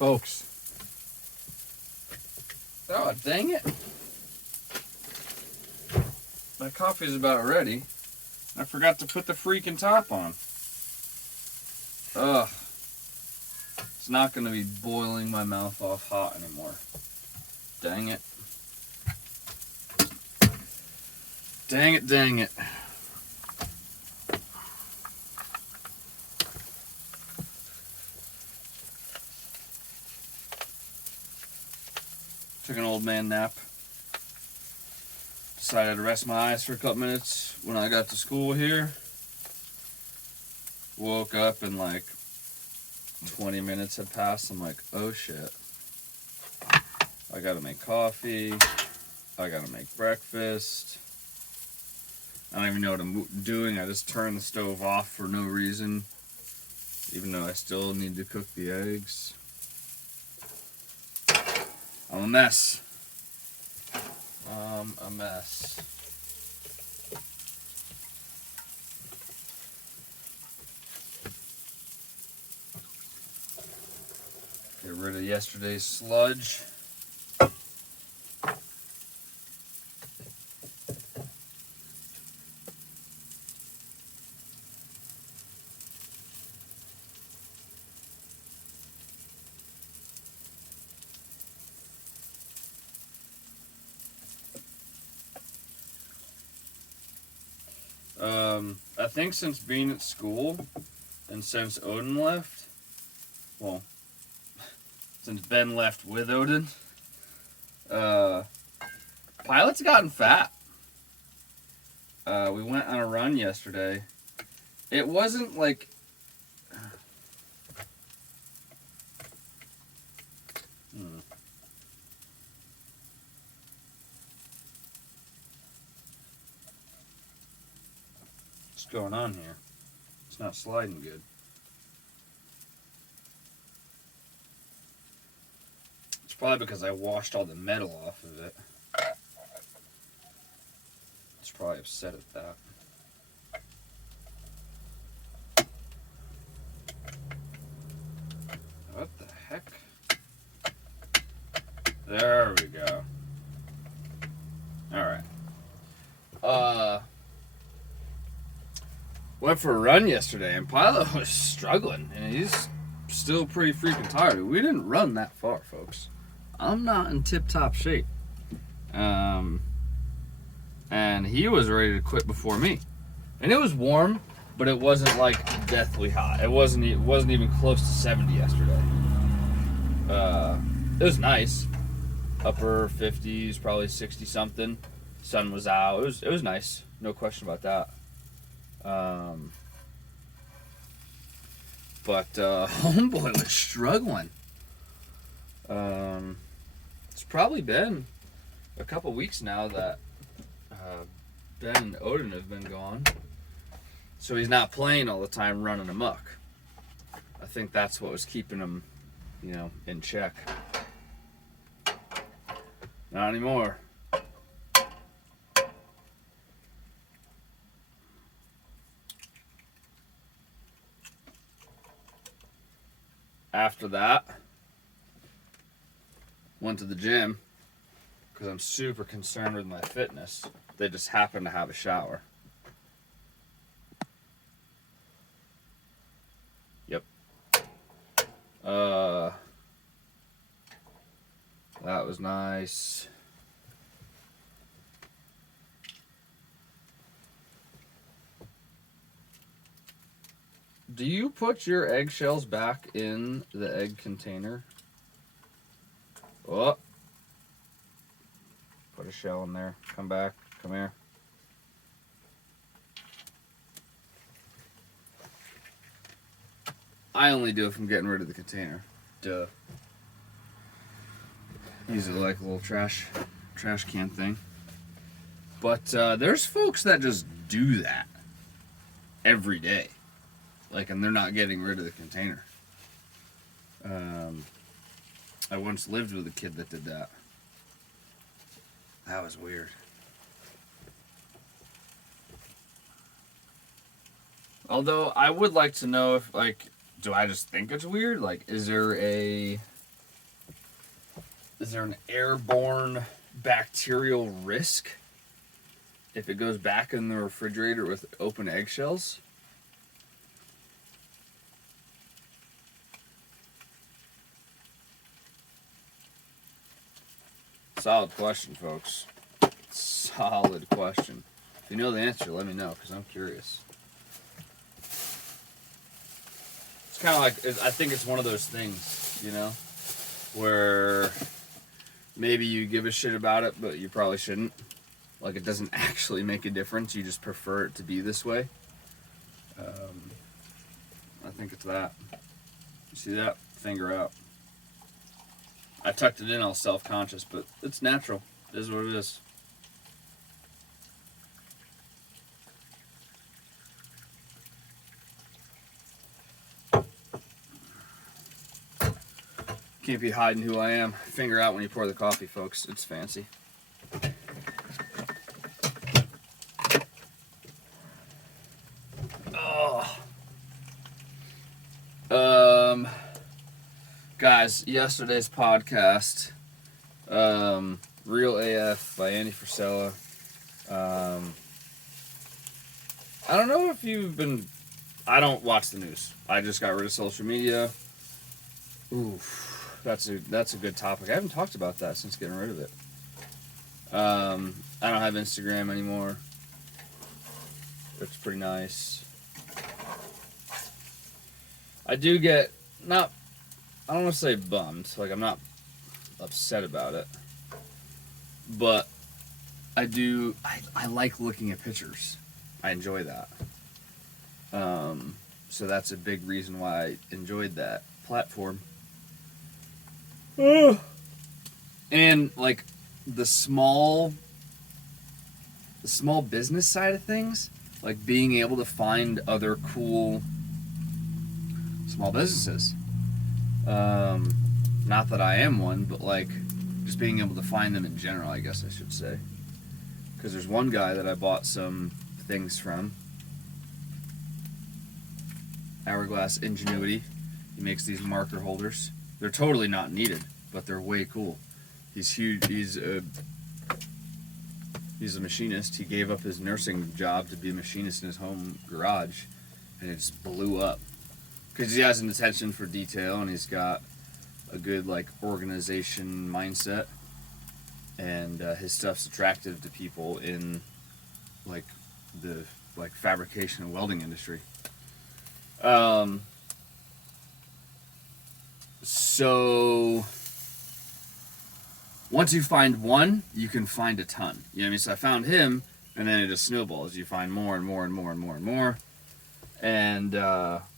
Folks. Oh, dang it. My coffee's about ready. I forgot to put the freaking top on. Ugh. It's not going to be boiling my mouth off hot anymore. Dang it. Dang it, dang it. Took an old man nap. Decided to rest my eyes for a couple minutes when I got to school here. Woke up and like 20 minutes had passed. I'm like, oh shit. I gotta make coffee. I gotta make breakfast. I don't even know what I'm doing. I just turned the stove off for no reason. Even though I still need to cook the eggs. I'm a mess. A mess. Get rid of yesterday's sludge. I think since being at school and since Odin left, well, since Ben left with Odin, Pilot's gotten fat. We went on a run yesterday. It wasn't like... What's going on here? It's not sliding good. It's probably because I washed all the metal off of it. It's probably upset at that. What the heck? There we go. Alright. Went for a run yesterday and Pilot was struggling and he's still pretty freaking tired. We didn't run that far, folks. I'm not in tip-top shape. And he was ready to quit before me. And it was warm, but it wasn't like deathly hot. It wasn't even close to 70 yesterday. It was nice. Upper 50s, probably 60 something. Sun was out. It was nice. No question about that. But homeboy was struggling. It's probably been a couple weeks now that Ben and Odin have been gone. So he's not playing all the time running amok. I think that's what was keeping him, in check. Not anymore. After that, went to the gym because I'm super concerned with my fitness. They just happen to have a shower. Yep. That was nice. Do you put your eggshells back in the egg container? Oh. Put a shell in there. Come back. Come here. I only do if I'm getting rid of the container. Duh. Use it like a little trash can thing. But there's folks that just do that every day. And they're not getting rid of the container. I once lived with a kid that did that. That was weird. Although, I would like to know if, do I just think it's weird? Is there a Is there an airborne bacterial risk if it goes back in the refrigerator with open eggshells? Solid question, folks. Solid question. If you know the answer, let me know, because I'm curious. It's kind of like, I think it's one of those things, you know, where maybe you give a shit about it, but you probably shouldn't. Like, it doesn't actually make a difference. You just prefer it to be this way. I think it's that. You see that? Finger out. I tucked it in all self-conscious, but it's natural. It is what it is. Can't be hiding who I am. Finger out when you pour the coffee, folks. It's fancy. Guys, yesterday's podcast, Real AF by Andy Frisella. I don't know if you've been... I don't watch the news. I just got rid of social media. Oof, that's a good topic. I haven't talked about that since getting rid of it. I don't have Instagram anymore. It's pretty nice. I do get I don't want to say bummed, like I'm not upset about it, but I like looking at pictures. I enjoy that. So that's a big reason why I enjoyed that platform. And like the small business side of things, like being able to find other cool small businesses. Not that I am one, but like just being able to find them in general, I guess I should say. Because there's one guy that I bought some things from, Hourglass Ingenuity. He makes these marker holders. They're totally not needed, but they're way cool. He's huge. He's a machinist. He gave up his nursing job to be a machinist in his home garage, and it just blew up. Because he has an attention for detail, and he's got a good like organization mindset, and his stuff's attractive to people in like the fabrication and welding industry. So once you find one, you can find a ton. You know what I mean? So I found him, and then it just snowballs. You find more and more and more and more and more. And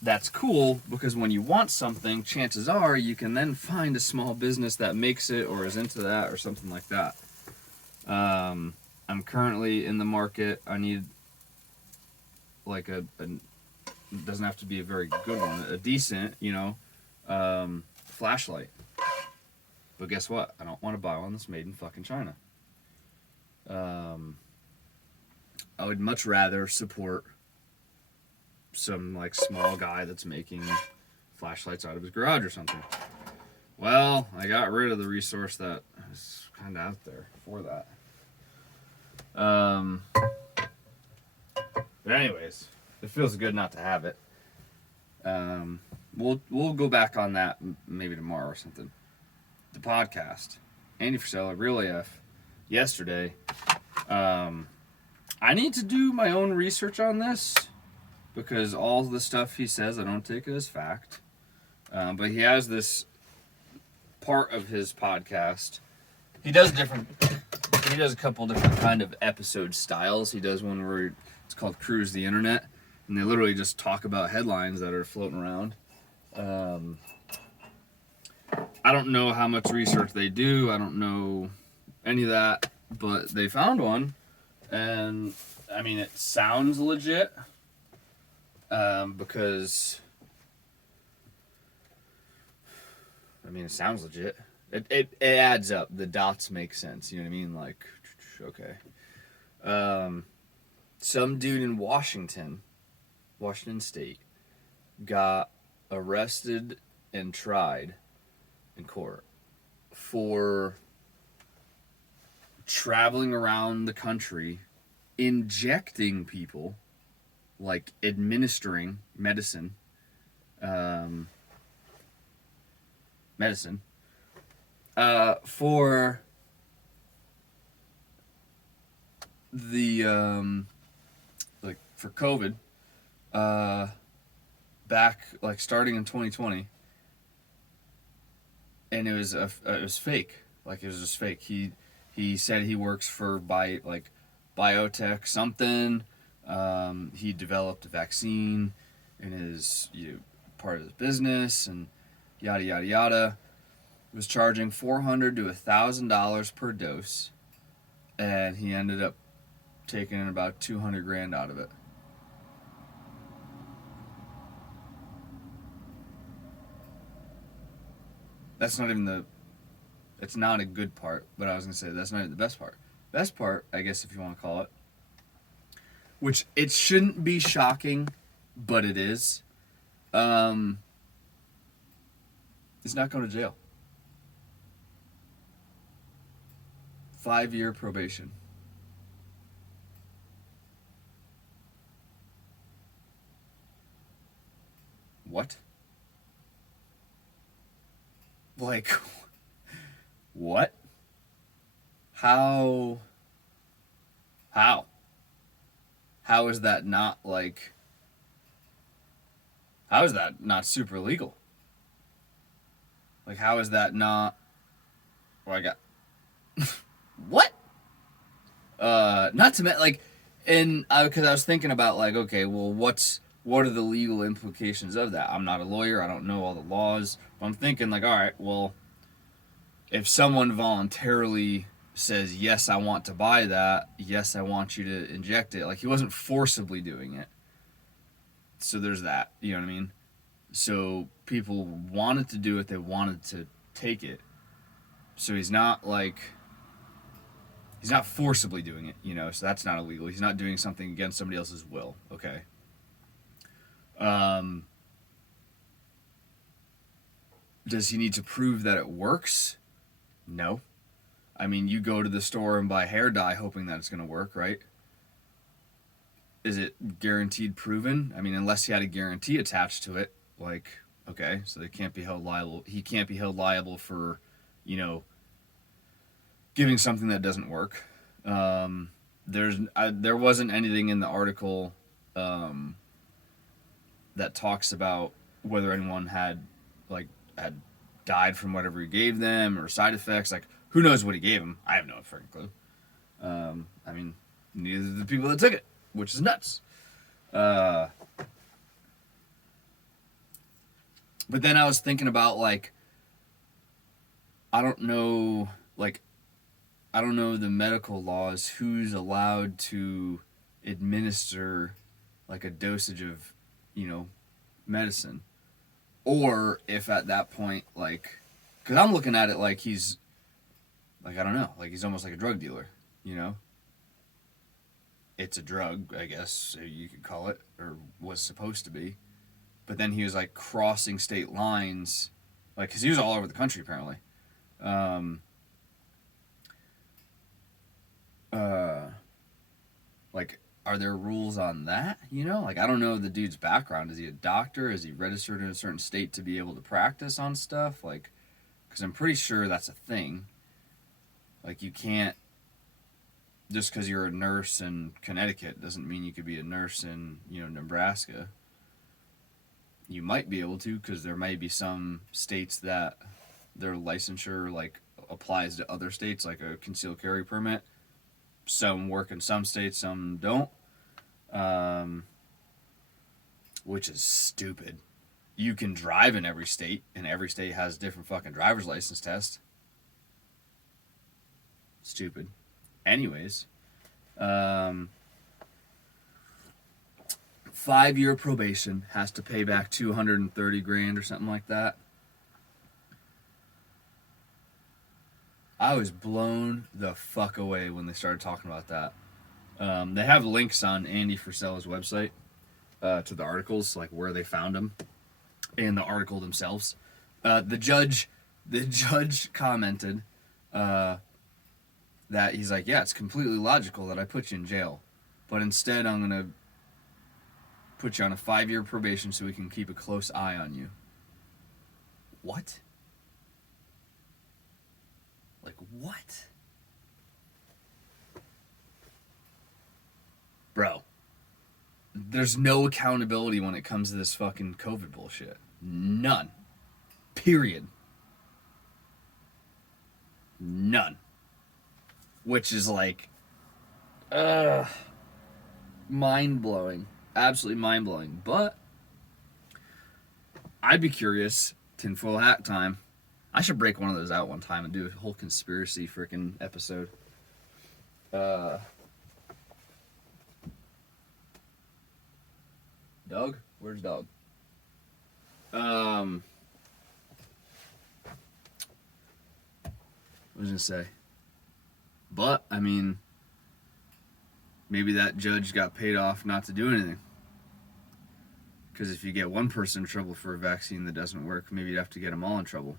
that's cool, because when you want something, chances are you can then find a small business that makes it or is into that or something like that. I'm currently in the market. I need like it doesn't have to be a very good one, a decent, flashlight. But guess what? I don't want to buy one that's made in fucking China. I would much rather support some like small guy that's making flashlights out of his garage or something. Well, I got rid of the resource that is kind of out there for that. But anyways, it feels good not to have it. We'll go back on that maybe tomorrow or something. The podcast, Andy Frisella, Real AF, yesterday. I need to do my own research on this, because all the stuff he says, I don't take it as fact. But he has this part of his podcast. He does a couple different kind of episode styles. He does one where it's called Cruise the Internet, and they literally just talk about headlines that are floating around. I don't know how much research they do. I don't know any of that, but they found one, and I mean, it sounds legit. Because I mean, it sounds legit. It adds up. The dots make sense. You know what I mean? Like, okay. Some dude in Washington State, got arrested and tried in court for traveling around the country, injecting people, like administering medicine, for the like for COVID, back like starting in 2020, and it was fake. Like, it was just fake. He said he works for biotech something. He developed a vaccine and is part of his business and yada yada yada. Was charging $400 to $1,000 per dose, and he ended up taking about 200 grand out of it. That's not even it's not a good part, but I was gonna say that's not even the best part. Best part, I guess, if you want to call it, which it shouldn't be shocking, but it is. He's not going to jail. 5-year probation. What? Like, what? How is that not like, how is that not super legal? Like, how is that not, well, I got, what? Not to like, and because I was thinking about, like, okay, well, what are the legal implications of that? I'm not a lawyer, I don't know all the laws, but I'm thinking, like, all right, well, if someone voluntarily says, yes, I want to buy that, yes, I want you to inject it, like, he wasn't forcibly doing it. So there's that, you know what I mean? So people wanted to do it, they wanted to take it. So he's not forcibly doing it, so that's not illegal. He's not doing something against somebody else's will, okay? Does he need to prove that it works? No. I mean, you go to the store and buy hair dye hoping that it's going to work, right? Is it guaranteed proven? I mean, unless he had a guarantee attached to it, like, okay, so they can't be held liable. He can't be held liable for, giving something that doesn't work. There wasn't anything in the article that talks about whether anyone had died from whatever he gave them or side effects. Like, who knows what he gave them? I have no freaking clue. I mean, neither did the people that took it, which is nuts. But then I was thinking about, like, I don't know the medical laws, who's allowed to administer, like, a dosage of, medicine. Or if at that point, like, because I'm looking at it like he's, like, I don't know, like, he's almost like a drug dealer, It's a drug, I guess you could call it, or was supposed to be. But then he was, like, crossing state lines, like, because he was all over the country, apparently. Like, are there rules on that? Like, I don't know the dude's background. Is he a doctor? Is he registered in a certain state to be able to practice on stuff? Like, because I'm pretty sure that's a thing. Like, you can't, just because you're a nurse in Connecticut doesn't mean you could be a nurse in, Nebraska. You might be able to, because there might be some states that their licensure, like, applies to other states, like a concealed carry permit. Some work in some states, some don't. Which is stupid. You can drive in every state, and every state has different fucking driver's license tests. Stupid. Anyways, 5-year probation, has to pay back 230 grand or something like that. I was blown the fuck away when they started talking about that. They have links on Andy Frisella's website to the articles, like where they found them, and the article themselves. The judge The judge commented that he's like, yeah, it's completely logical that I put you in jail, but instead I'm going to put you on a 5-year probation so we can keep a close eye on you. What? Like, what? Bro, there's no accountability when it comes to this fucking COVID bullshit. None. Period. None. Which is like, mind-blowing. Absolutely mind-blowing. But I'd be curious, tinfoil hat time. I should break one of those out one time and do a whole conspiracy freaking episode. Doug? Where's Doug? What was I gonna say? But, I mean, maybe that judge got paid off not to do anything. Because if you get one person in trouble for a vaccine that doesn't work, maybe you'd have to get them all in trouble.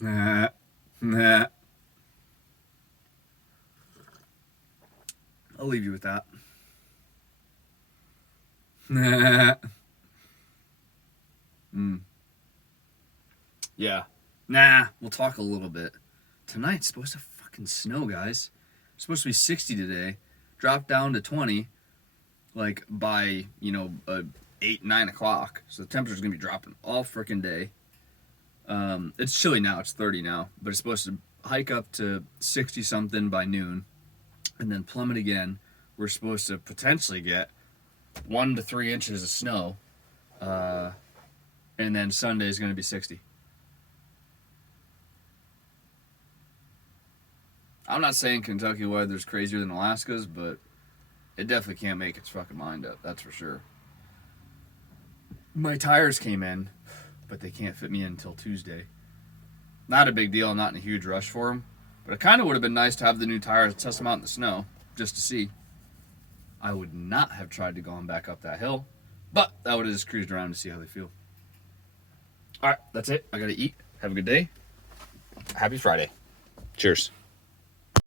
Nah. I'll leave you with that. Yeah. Nah, we'll talk a little bit. Tonight's supposed to fucking snow, guys. It's supposed to be 60 today. Drop down to 20, like, by, 8, 9 o'clock. So the temperature's going to be dropping all freaking day. It's chilly now. It's 30 now. But it's supposed to hike up to 60-something by noon. And then plummet again. We're supposed to potentially get 1 to 3 inches of snow. And then Sunday is going to be 60. I'm not saying Kentucky weather's crazier than Alaska's, but it definitely can't make its fucking mind up. That's for sure. My tires came in, but they can't fit me in until Tuesday. Not a big deal. I'm not in a huge rush for them. But it kind of would have been nice to have the new tires, test them out in the snow, just to see. I would not have tried to go on back up that hill, but I would have just cruised around to see how they feel. All right, that's it. I got to eat. Have a good day. Happy Friday. Cheers.